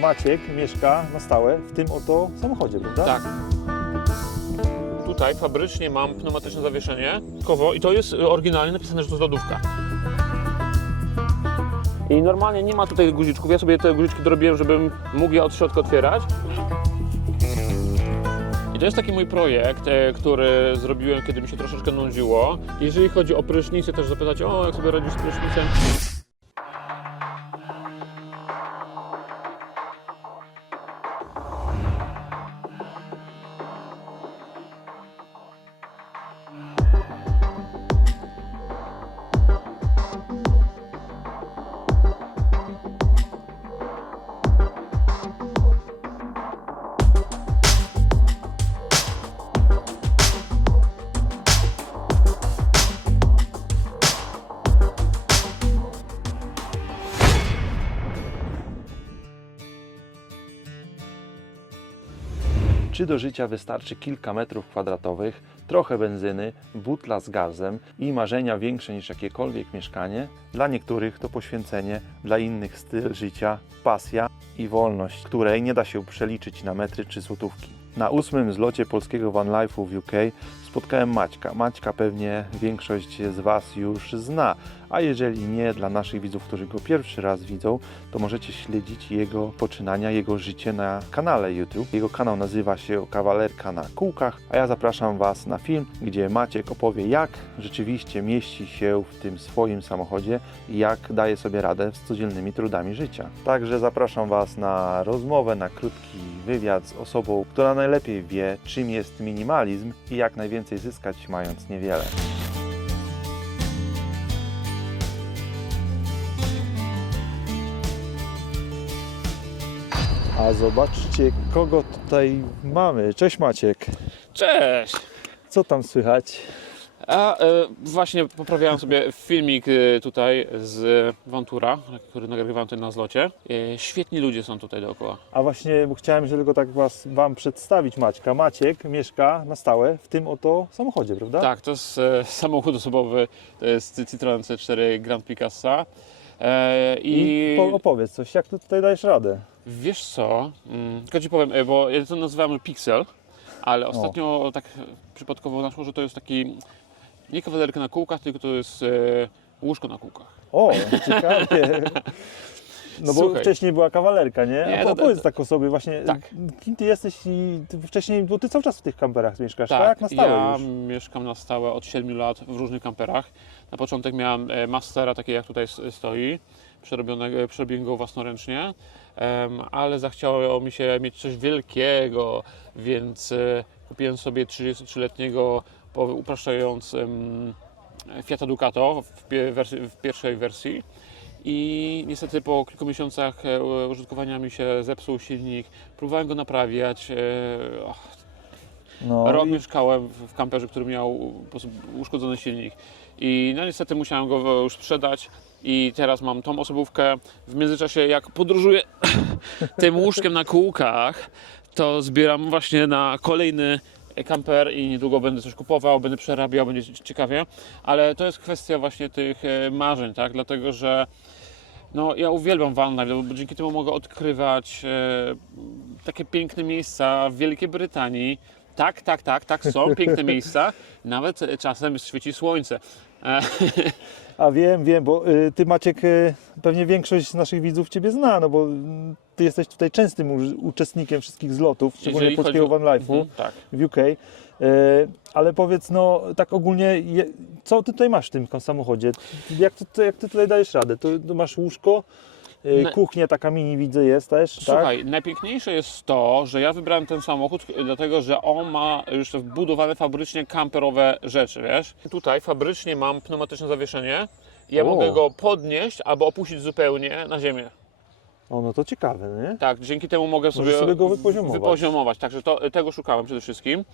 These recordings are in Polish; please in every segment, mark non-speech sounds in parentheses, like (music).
Maciek mieszka na stałe w tym oto samochodzie, prawda? Tak. Tutaj fabrycznie mam pneumatyczne zawieszenie kowo i to jest oryginalnie napisane, że to jest lodówka. I normalnie nie ma tutaj guziczków. Ja sobie te guziczki dorobiłem, żebym mógł je od środka otwierać. I to jest taki mój projekt, e, który zrobiłem, kiedy mi się troszeczkę nudziło. Jeżeli chodzi o prysznice, też zapytać, o jak sobie radzisz z prysznicem. Czy do życia wystarczy kilka metrów kwadratowych, trochę benzyny, butla z gazem i marzenia większe niż jakiekolwiek mieszkanie? Dla niektórych to poświęcenie, dla innych styl życia, pasja i wolność, której nie da się przeliczyć na metry czy złotówki. Na ósmym zlocie polskiego van life'u w UK spotkałem Maćka. Maćka pewnie większość z Was już zna, a jeżeli nie, dla naszych widzów, którzy go pierwszy raz widzą, to możecie śledzić jego poczynania, jego życie na kanale YouTube. Jego kanał nazywa się Kawalerka na kółkach, a ja zapraszam Was na film, gdzie Maciek opowie, jak rzeczywiście mieści się w tym swoim samochodzie i jak daje sobie radę z codziennymi trudami życia. Także zapraszam Was na rozmowę, na krótki wywiad z osobą, która najlepiej wie, czym jest minimalizm i jak najwięcej zyskać, mając niewiele. A zobaczcie, kogo tutaj mamy. Cześć Maciek. Cześć! Co tam słychać? A e, właśnie poprawiałem sobie filmik e, tutaj z Ventura, który nagrywałem tutaj na zlocie. E, świetni ludzie są tutaj dookoła. A właśnie, bo chciałem że tylko tak was, Wam przedstawić Maćka. Maciek mieszka na stałe w tym oto samochodzie, prawda? Tak, to jest e, samochód osobowy, to jest Citroen C4 Grand Picasa. E, I I po, opowiedz coś, jak ty tutaj dajesz radę? Wiesz co, mm, tylko Ci powiem, e, bo ja to nazywam Pixel, ale ostatnio tak przypadkowo naszło, że to jest taki nie kawalerka na kółkach, tylko to jest e, łóżko na kółkach. O, ciekawie. No bo Słuchaj. wcześniej była kawalerka, nie? Nie, A to- opowiedz to- tak o sobie właśnie, Tak. kim ty jesteś i ty wcześniej, bo ty cały czas w tych kamperach mieszkasz, tak? Tak, Na stałe ja już. mieszkam na stałe od 7 lat w różnych kamperach. Na początek miałem e, Mastera, takie jak tutaj stoi, przerobionego, przerobiłem go własnoręcznie, ale zachciało mi się mieć coś wielkiego, więc e, kupiłem sobie 33-letniego, po- upraszczając, Fiata Ducato w, pierwszej wersji. I niestety po kilku miesiącach e, użytkowania mi się zepsuł silnik. Próbowałem go naprawiać. e, och, No, Rok mieszkałem w kamperze, który miał uszkodzony silnik. I no niestety musiałem go już sprzedać i teraz mam tą osobówkę. W międzyczasie jak podróżuję (coughs) tym łóżkiem na kółkach, to zbieram właśnie na kolejny kamper i niedługo będę coś kupował, będę przerabiał, będzie ciekawie. Ale to jest kwestia właśnie tych e, marzeń, tak? Dlatego, że no, ja uwielbiam van life, bo dzięki temu mogę odkrywać e, takie piękne miejsca w Wielkiej Brytanii. Tak, tak, tak, tak, są piękne miejsca. Nawet czasem świeci słońce. (laughs) A wiem, wiem, bo y, ty Maciek, y, pewnie większość z naszych widzów Ciebie zna, no bo y, Ty jesteś tutaj częstym u- uczestnikiem wszystkich zlotów, szczególnie jeżeli polskiego chodzi van o- life'u Mhm, tak. w UK. Y, ale powiedz, no tak ogólnie, je, co Ty tutaj masz w tym samochodzie? Jak Ty, jak ty tutaj dajesz radę? To, to masz łóżko, kuchnia taka mini widzę jest też, tak? Słuchaj, najpiękniejsze jest to, że ja wybrałem ten samochód, dlatego że on ma już wbudowane fabrycznie kamperowe rzeczy, wiesz? Tutaj fabrycznie mam pneumatyczne zawieszenie. Ja O. mogę go podnieść albo opuścić zupełnie na ziemię. O, no to ciekawe, nie? Tak, dzięki temu mogę sobie, sobie go wypoziomować. wypoziomować. Także to, tego szukałem przede wszystkim.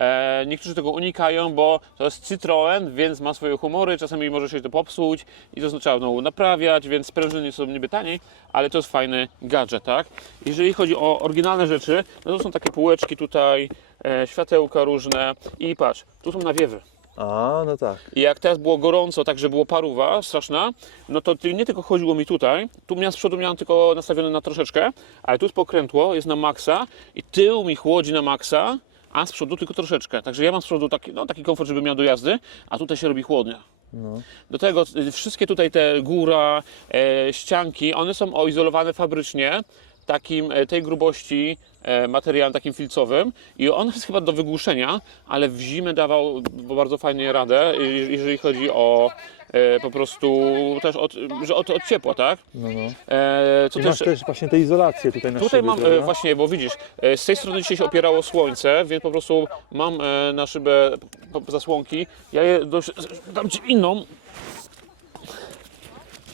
E, niektórzy tego unikają, bo to jest Citroen, więc ma swoje humory, czasami może się to popsuć i to trzeba no, naprawiać, więc sprężyny są niby taniej, ale to jest fajny gadżet, tak? Jeżeli chodzi o oryginalne rzeczy, no to są takie półeczki tutaj, e, światełka różne i patrz, tu są nawiewy. A, no tak. I jak teraz było gorąco, tak że było paruwa straszna, no to nie tylko chodziło mi tutaj, tu miałem z przodu miałem tylko nastawione na troszeczkę, ale tu jest pokrętło, jest na maksa i tył mi chłodzi na maksa, a z przodu tylko troszeczkę. Także ja mam z przodu taki, no, taki komfort, żeby miał do jazdy, a tutaj się robi chłodnie. No. Do tego y, wszystkie tutaj te góra, e, ścianki, one są oizolowane fabrycznie takim e, tej grubości e, materiałem takim filcowym i on jest chyba do wygłuszenia, ale w zimę dawał bardzo fajnie radę, jeżeli chodzi o e, po prostu też od, że od, od ciepła, tak? No, no. E, co I też, masz też właśnie tę izolację tutaj na Tutaj szybie, mam, prawda? właśnie, bo widzisz, z tej strony dzisiaj się opierało słońce, więc po prostu mam na szybę zasłonki. Ja je dość, dam Ci inną.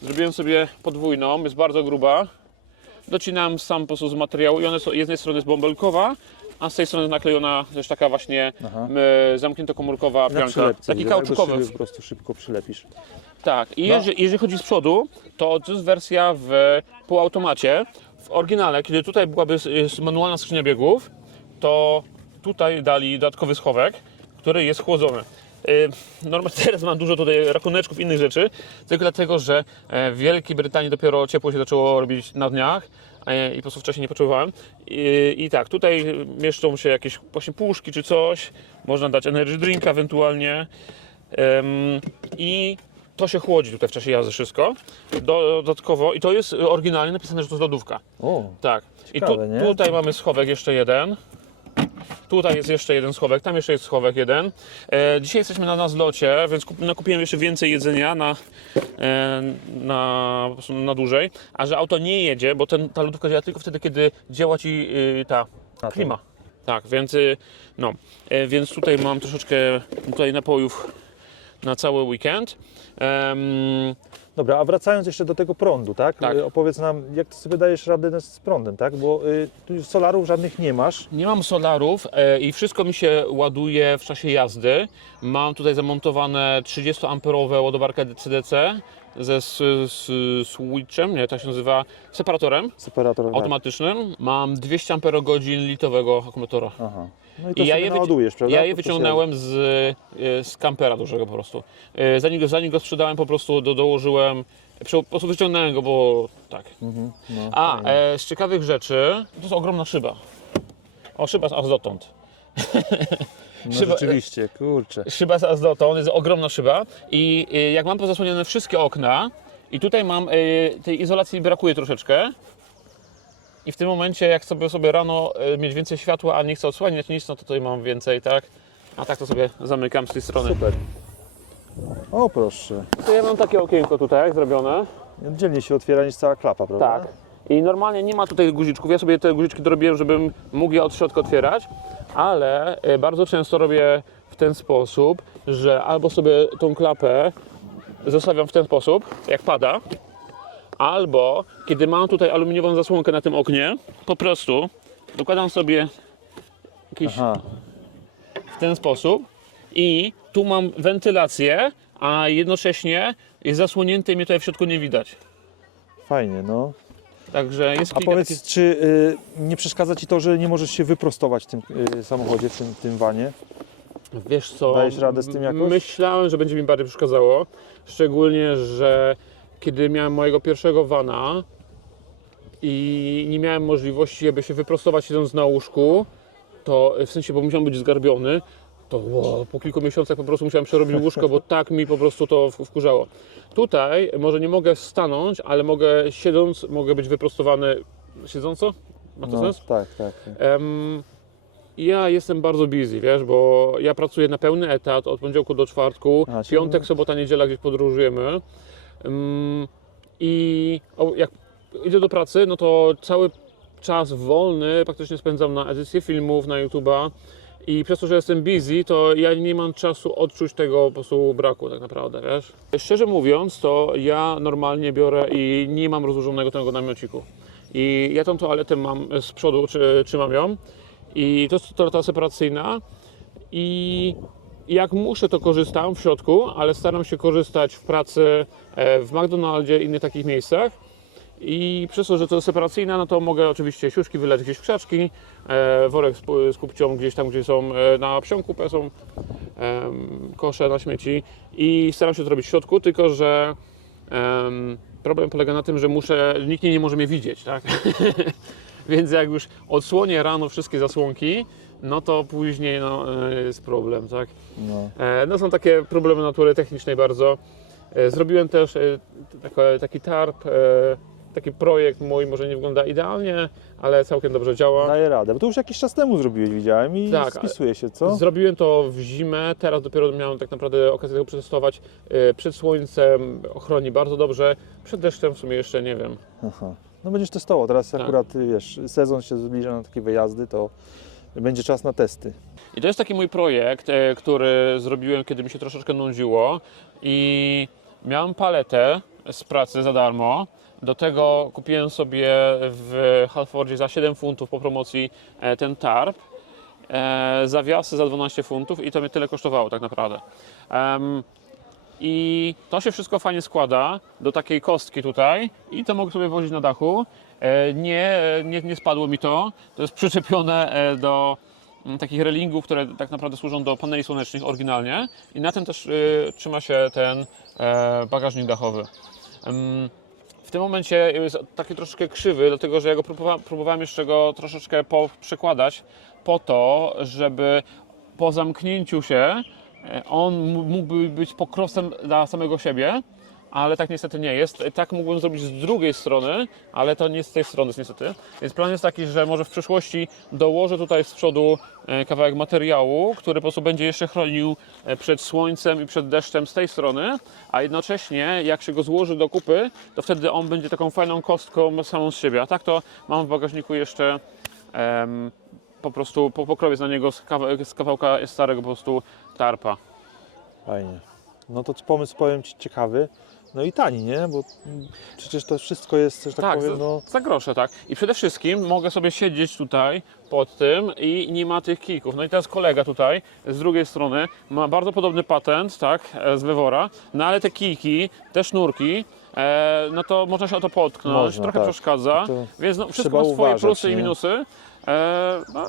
Zrobiłem sobie podwójną, jest bardzo gruba. Docinałem sam po prostu z materiału i ona z jednej strony jest bąbelkowa, a z tej strony naklejona też taka właśnie Aha. e, zamkniętokomórkowa pianka. przylepce, Taki tak? Kauczukowy. po prostu szybko przylepisz. Tak, i No. jeżeli, jeżeli chodzi z przodu, to to jest wersja w półautomacie. W oryginale, kiedy tutaj byłaby s- s- manualna skrzynia biegów, to tutaj dali dodatkowy schowek, który jest chłodzony. Yy, Normalnie (laughs) teraz mam dużo tutaj rakuneczków, innych rzeczy, tylko dlatego, że e, w Wielkiej Brytanii dopiero ciepło się zaczęło robić na dniach e, i po prostu wcześniej nie potrzebowałem. I, I tak, tutaj mieszczą się jakieś właśnie puszki czy coś, można dać energy drink ewentualnie. I to się chłodzi tutaj w czasie jazdy wszystko. Do- Dodatkowo, i to jest oryginalnie napisane, że to jest lodówka. O, Tak. I tu, Ciekawe, tutaj mamy schowek jeszcze jeden. Tutaj jest jeszcze jeden schowek, tam jeszcze jest schowek jeden. E, dzisiaj jesteśmy na, na zlocie, więc kup, nakupiłem jeszcze więcej jedzenia na, e, na, na dłużej. A że auto nie jedzie, bo ten, ta lodówka działa tylko wtedy, kiedy działa ci y, ta klima. Tak, więc y, no, e, więc tutaj mam troszeczkę tutaj napojów na cały weekend. Em, Dobra, a wracając jeszcze do tego prądu, tak? Tak. Y, Opowiedz nam, jak ty sobie dajesz radę z prądem, tak? Bo y, tu solarów żadnych nie masz. Nie mam solarów e, i wszystko mi się ładuje w czasie jazdy. Mam tutaj zamontowane 30-amperowe ładowarkę CDC ze s, s, switchem, nie, tak się nazywa, separatorem Separator. tak. automatycznym. Mam 200 amperogodzin litowego akumulatora. Aha. No i to I ja je, wyci- naładujesz, prawda? ja je wyciągnąłem z, e, z kampera dużego po prostu. E, Zanim go, zanim go sprzedałem, po prostu do, dołożyłem, prze- po prostu wyciągnąłem go, bo tak. Mhm, no, A, e, z ciekawych rzeczy, to jest ogromna szyba. O, szyba aż dotąd. (laughs) no szyba- rzeczywiście, kurczę. Szyba z dotąd, jest ogromna szyba i y, jak mam pozasłonione wszystkie okna i tutaj mam, y, tej izolacji brakuje troszeczkę i w tym momencie jak sobie sobie rano y, mieć więcej światła, a nie chcę odsłaniać nic, no to tutaj mam więcej, tak? A tak to sobie zamykam z tej strony. Super. O proszę. To ja mam takie okienko tutaj zrobione. Oddzielnie się otwiera niż cała klapa, prawda? Tak. I normalnie nie ma tutaj guziczków. Ja sobie te guziczki dorobiłem, żebym mógł je od środka otwierać, ale e, bardzo często robię w ten sposób, że albo sobie tą klapę zostawiam w ten sposób, jak pada, albo kiedy mam tutaj aluminiową zasłonkę na tym oknie, po prostu dokładam sobie jakiś Aha. w ten sposób i tu mam wentylację, a jednocześnie jest zasłonięte i mnie tutaj w środku nie widać. Fajnie, no. Także jest A kilka powiedz, takich... czy y, nie przeszkadza Ci to, że nie możesz się wyprostować w tym y, samochodzie, w tym, tym wanie? Wiesz co? Dajesz radę z tym jakoś? Myślałem, że będzie mi bardziej przeszkadzało. Szczególnie, że kiedy miałem mojego pierwszego vana i nie miałem możliwości, aby się wyprostować siedząc na łóżku, to w sensie, bo musiałem być zgarbiony, to wow, po kilku miesiącach po prostu musiałem przerobić łóżko, bo tak mi po prostu to wkurzało. Tutaj może nie mogę stanąć, ale mogę siedząc, mogę być wyprostowany siedząco? Ma to No, sens? tak, tak. Em, ja jestem bardzo busy, wiesz, bo ja pracuję na pełny etat od poniedziałku do czwartku, A, piątek, sobota, niedziela gdzieś podróżujemy. Em, I o, jak idę do pracy, no to cały czas wolny praktycznie spędzam na edycję filmów, na YouTube'a. I przez to, że jestem busy, to ja nie mam czasu odczuć tego po prostu braku tak naprawdę, wiesz. Szczerze mówiąc, to ja normalnie biorę i nie mam rozłożonego tego namiociku. I ja tą toaletę mam z przodu, czy, trzymam ją. I to jest toaleta separacyjna. I jak muszę, to korzystam w środku, ale staram się korzystać w pracy e, w McDonaldzie i innych takich miejscach. I przez to, że to jest separacyjna, no to mogę oczywiście siuszki wylać gdzieś w krzaczki, e, worek z, z kupcią gdzieś tam, gdzie są e, na psią kupę są em, kosze na śmieci i staram się to robić w środku, tylko że em, problem polega na tym, że muszę, nikt nie może mnie widzieć, tak? (laughs) Więc jak już odsłonię rano wszystkie zasłonki, no to później no, e, jest problem, tak? No. E, No są takie problemy natury technicznej bardzo. E, Zrobiłem też e, taki tarp, e, taki projekt mój, może nie wygląda idealnie, ale całkiem dobrze działa. Daję radę, bo to już jakiś czas temu zrobiłeś, widziałem i Tak, spisuje się, co? Zrobiłem to w zimę, teraz dopiero miałem tak naprawdę okazję tego przetestować. E, Przed słońcem ochroni bardzo dobrze, przed deszczem w sumie jeszcze nie wiem. Aha. No będziesz testował, teraz Tak. akurat wiesz, sezon się zbliża na takie wyjazdy, to będzie czas na testy. I to jest taki mój projekt, e, który zrobiłem, kiedy mi się troszeczkę nudziło i miałem paletę z pracy za darmo. Do tego kupiłem sobie w Halfordzie za 7 funtów po promocji e, ten tarp. E, zawiasy za 12 funtów i to mnie tyle kosztowało tak naprawdę. I to się wszystko fajnie składa do takiej kostki tutaj i to mogę sobie włożyć na dachu. E, Nie, nie, nie spadło mi to. To jest przyczepione do mm, takich relingów, które tak naprawdę służą do paneli słonecznych oryginalnie i na tym też trzyma się ten bagażnik dachowy. Tym momencie jest taki troszeczkę krzywy, dlatego że ja go próbowa- próbowałem jeszcze go troszeczkę przekładać po to, żeby po zamknięciu się e, on mógłby być pokrosem dla samego siebie, ale tak niestety nie jest. Tak mógłbym zrobić z drugiej strony, ale to nie z tej strony niestety. Więc plan jest taki, że może w przyszłości dołożę tutaj z przodu e, kawałek materiału, który po prostu będzie jeszcze chronił e, przed słońcem i przed deszczem z tej strony, a jednocześnie jak się go złoży do kupy, to wtedy on będzie taką fajną kostką samą z siebie. A tak to mam w bagażniku jeszcze em, po prostu po pokrowiec na niego z, kawa- z kawałka starego po prostu tarpa. Fajnie. No to pomysł powiem Ci ciekawy. No i tani, nie? Bo mm, przecież to wszystko jest, że tak, Tak, powiem, za, no... za grosze, tak. I przede wszystkim mogę sobie siedzieć tutaj pod tym i nie ma tych kijków. No i teraz kolega tutaj z drugiej strony ma bardzo podobny patent, tak, e, z wywora, no ale te kijki, te sznurki, e, no to można się o to potknąć, Można, trochę tak. przeszkadza, To więc no, wszystko ma swoje uważać, plusy i nie? minusy. E, no,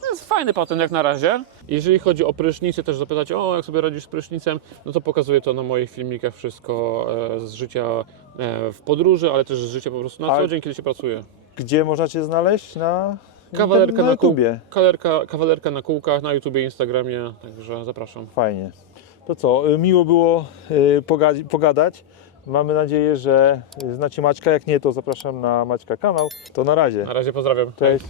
to jest fajny patent jak na razie. Jeżeli chodzi o prysznicy, też zapytacie, o jak sobie radzisz z prysznicem, no to pokazuję to na moich filmikach wszystko e, z życia e, w podróży, ale też z życia po prostu na co dzień, kiedy się pracuje. Gdzie można Cię znaleźć? Na, Kawalerka na na, YouTubie. kawalerka, kawalerka na kółkach, na YouTubie, Instagramie, także zapraszam. Fajnie. To co, y, miło było y, pogadać. Mamy nadzieję, że znacie Maćka. Jak nie, to zapraszam na Maćka kanał. To na razie. Na razie pozdrawiam. Cześć.